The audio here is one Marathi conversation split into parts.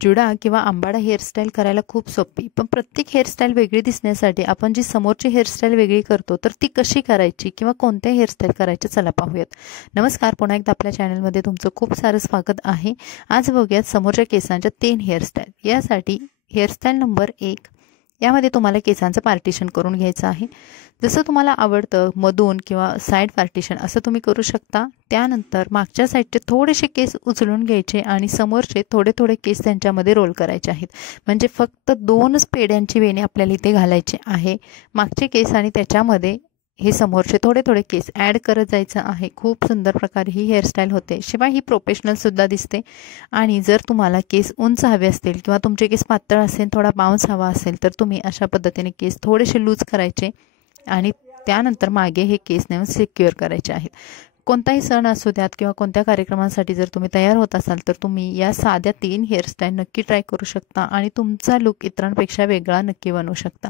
जुडा किंवा आंबाडा हेअरस्टाईल करायला खूप सोपी, पण प्रत्येक हेअरस्टाईल वेगळी दिसण्यासाठी आपण जी समोरची हेअरस्टाईल वेगळी करतो तर ती कशी करायची किंवा कोणत्या हेअरस्टाईल करायच्या चला पाहूयात। नमस्कार, पुन्हा एकदा आपल्या चॅनलमध्ये तुमचं खूप सारं स्वागत आहे। आज बघूयात समोरच्या केसांच्या 3 हेअरस्टाईल। यासाठी हेअरस्टाईल नंबर 1 यामध्ये तुम्हाला केसांचं पार्टिशन करून घ्यायचं आहे। जसं तुम्हाला आवडतं मधून किंवा साइड पार्टिशन असं तुम्ही करू शकता। त्यानंतर मागच्या साइडचे थोडेसे केस उचलून घ्यायचे आणि समोरचे थोडे थोडे केस त्यांच्यामध्ये रोल करायचे आहेत। म्हणजे फक्त 2च पेड्यांची वेणी आपल्याला इथे घालायची आहे। मागचे केस आणि त्याच्यामध्ये हे समोरचे थोडे थोडे केस ॲड करत जायचं आहे। खूप सुंदर प्रकारे ही हेअरस्टाईल होते, शिवाय ही प्रोफेशनल सुद्धा दिसते। आणि जर तुम्हाला केस उंच हवे असतील किंवा तुमचे केस पातळ असेल, थोडा बाउन्स हवा असेल तर तुम्ही अशा पद्धतीने केस थोडेसे लूज करायचे आणि त्यानंतर मागे हे केस नेऊन सिक्युअर करायचे आहेत। कोणताही सण असू द्यात किंवा कोणत्या कार्यक्रमासाठी जर तुम्ही तयार होत असाल तर तुम्ही या साध्या 3 हेअरस्टाईल नक्की ट्राय करू शकता आणि तुमचा लुक इतरांपेक्षा वेगळा नक्की बनवू शकता।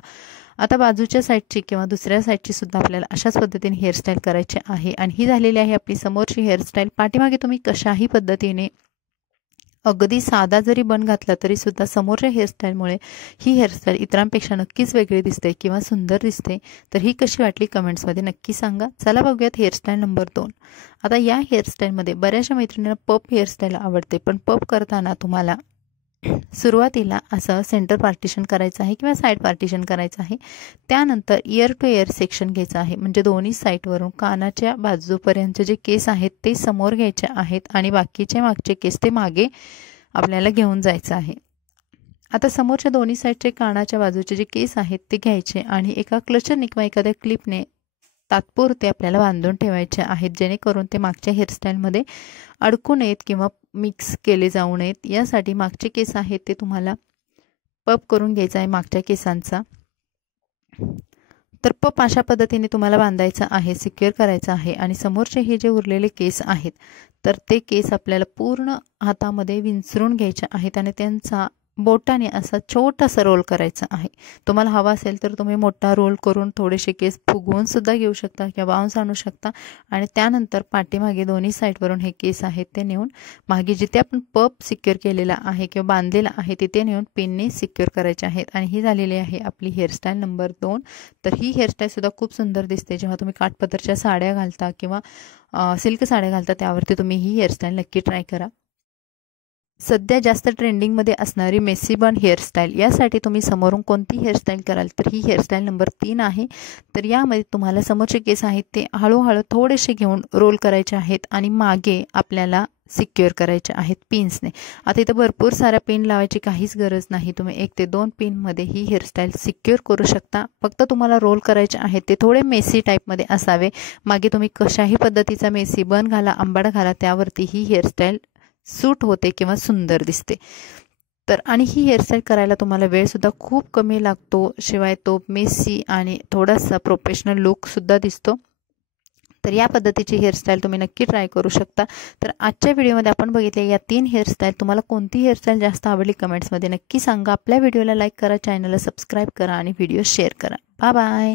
आता बाजूच्या साइडची किंवा दुसऱ्या साइडची सुद्धा आपल्याला अशाच पद्धतीने हेअरस्टाईल करायची आहे आणि ही झालेली आहे आपली समोरची हेअरस्टाईल। पाठीमागे तुम्ही कशाही पद्धतीने अगदी साधा जरी बन घातला तरी सुद्धा समोरच्या हेअरस्टाईलमुळे ही हेअरस्टाईल इतरांपेक्षा नक्कीच वेगळी दिसते किंवा सुंदर दिसते। तर ही कशी वाटली कमेंट्समध्ये नक्की सांगा। चला बघूयात हेअरस्टाईल नंबर 2। आता या हेअरस्टाईलमध्ये बऱ्याचशा मैत्रिणींना पप हेअरस्टाईल आवडते, पण पप करताना तुम्हाला सुरुवातीला असं सेंटर पार्टिशन करायचं आहे किंवा साइड पार्टिशन करायचं आहे। त्यानंतर इयर टू इयर सेक्शन घ्यायचं आहे, म्हणजे दोन्ही साइडवरून कानाच्या बाजूपर्यंतचे जे केस आहेत ते समोर घ्यायचे आहेत आणि बाकीचे मागचे केस ते मागे आपल्याला घेऊन जायचं आहे। आता समोरच्या दोन्ही साइडचे कानाच्या बाजूचे जे केस आहेत ते घ्यायचे आणि एका क्लचरने किंवा एखाद्या क्लिपने तात्पुरते आपल्याला बांधून ठेवायचे आहेत, जेणेकरून ते मागच्या हेअरस्टाईलमध्ये अडकू नयेत किंवा मिक्स केले जाऊ नयेत। यासाठी मागचे केस आहेत ते तुम्हाला पप करून घ्यायचा आहे मागच्या केसांचा। तर पप अशा पद्धतीने तुम्हाला बांधायचा आहे, सिक्युअर करायचा आहे आणि समोरचे हे जे उरलेले केस आहेत तर ते केस आपल्याला पूर्ण हातामध्ये विंचरून घ्यायचे आहेत आणि त्यांचा बोटाने असा छोटासा रोल करायचा आहे। तुम्हाला हवा असेल तर तुम्ही मोठा रोल करून थोडेसे केस फुगवून सुद्धा घेऊ शकता किंवा बाउन्स आणू शकता आणि त्यानंतर पाठीमागे दोन्ही साइडवरून हे केस आहेत ते नेऊन मागे जिथे आपण पप सिक्युअर केलेला आहे किंवा बांधलेला आहे तिथे नेऊन पिनने सिक्युअर करायचे आहेत। आणि ही झालेली आहे आपली हेअरस्टाईल नंबर 2। तर ही हेअरस्टाईल सुद्धा खूप सुंदर दिसते। जेव्हा तुम्ही काठपदरच्या साड्या घालता किंवा सिल्क साड्या घालता त्यावरती तुम्ही ही हेअरस्टाईल नक्की ट्राय करा। सध्या जास्त ट्रेंडिंगमध्ये असणारी मेसी बन हेअरस्टाईल, यासाठी तुम्ही समोरून कोणती हेअरस्टाईल कराल तर ही हेअरस्टाईल नंबर 3 आहे। तर यामध्ये तुम्हाला समोरचे केस आहेत ते हळूहळू थोडेसे घेऊन रोल करायचे आहेत आणि मागे आपल्याला सिक्युअर करायचे आहेत पिन्सने। आता इथं भरपूर साऱ्या पिन लावायची काहीच गरज नाही, तुम्ही 1 ते 2 पिनमध्ये ही हेअरस्टाईल सिक्युअर करू शकता। फक्त तुम्हाला रोल करायचे आहेत ते थोडे मेसी टाईपमध्ये असावे। मागे तुम्ही कशाही पद्धतीचा मेसी बन घाला, आंबाडा घाला, त्यावरती ही हेअरस्टाईल सूट होते किंवा सुंदर दिसते। तर आणि ही हेअरस्टाईल करायला तुम्हाला वेळ सुद्धा खूप कमी लागतो, शिवाय तो मेसी आणि थोडासा प्रोफेशनल लुक सुद्धा दिसतो। तर या पद्धतीची हेअरस्टाईल तुम्ही नक्की ट्राय करू शकता। तर आजच्या व्हिडिओमध्ये आपण बघितले या 3 हेअरस्टाईल। तुम्हाला कोणती हेअरस्टाईल जास्त आवडली कमेंट्समध्ये नक्की सांगा। आपल्या व्हिडिओला लाईक करा, चॅनलला सबस्क्राईब करा आणि व्हिडिओ शेअर करा। Bye bye.